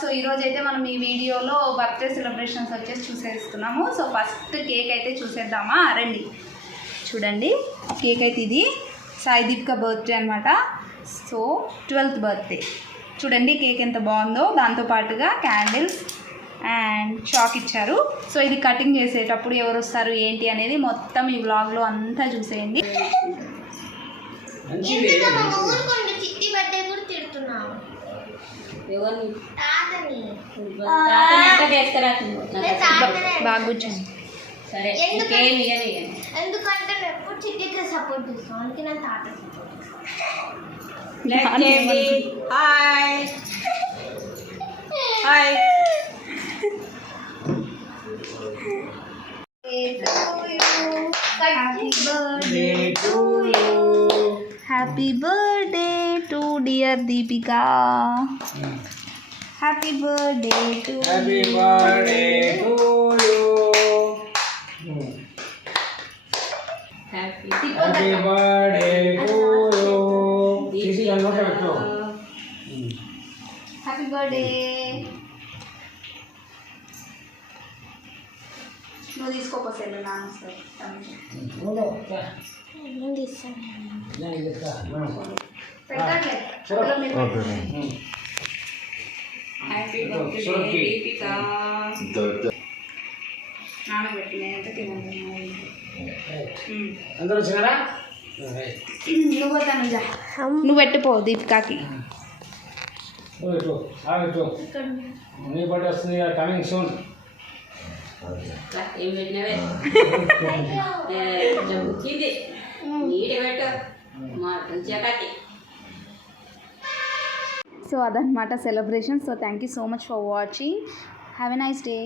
So ఈరోజు అయితే మనం ఈ వీడియోలో బర్త్డే సెలబ్రేషన్స్ వచ్చేసి చూసేస్తున్నాము. సో ఫస్ట్ కేక్ అయితే చూసేద్దామా రండి. చూడండి కేక్ అయితే ఇది సాయిదీప్క బర్త్డే అనమాట. So 12th birthday. చూడండి కేక్ ఎంత బాగుందో. దాంతోపాటుగా క్యాండిల్స్ అండ్ షాక్ ఇచ్చారు. సో ఇది కటింగ్ చేసేటప్పుడు ఎవరు వస్తారు ఏంటి అనేది మొత్తం ఈ వ్లాగ్లో అంతా చూసేయండి. బాగా కూర్చోండి. సరే ఎందుకంటే ఎప్పుడు చిట్టికి సపోర్ట్ చేస్తాను, అందుకే నేను తాత hi happy birthday to dear Deepika. Happy birthday to you. Happy birthday to you. Happy birthday. నువ్వు తీసుకోపోతే నాన్న హ్యాపీ బర్త్డే దీపికా. అందరూ వచ్చినారా? నువ్వు తనుజా నువ్వు పెట్టిపో దీపికాకి. నీ బర్త్డే వస్తుంది కమింగ్ సూన్. ఏం పెట్టినవే బుక్కింది నీటి పెట్టు చపాతి. సో అదనమాట celebration. So thank you so much for watching. Have a nice day.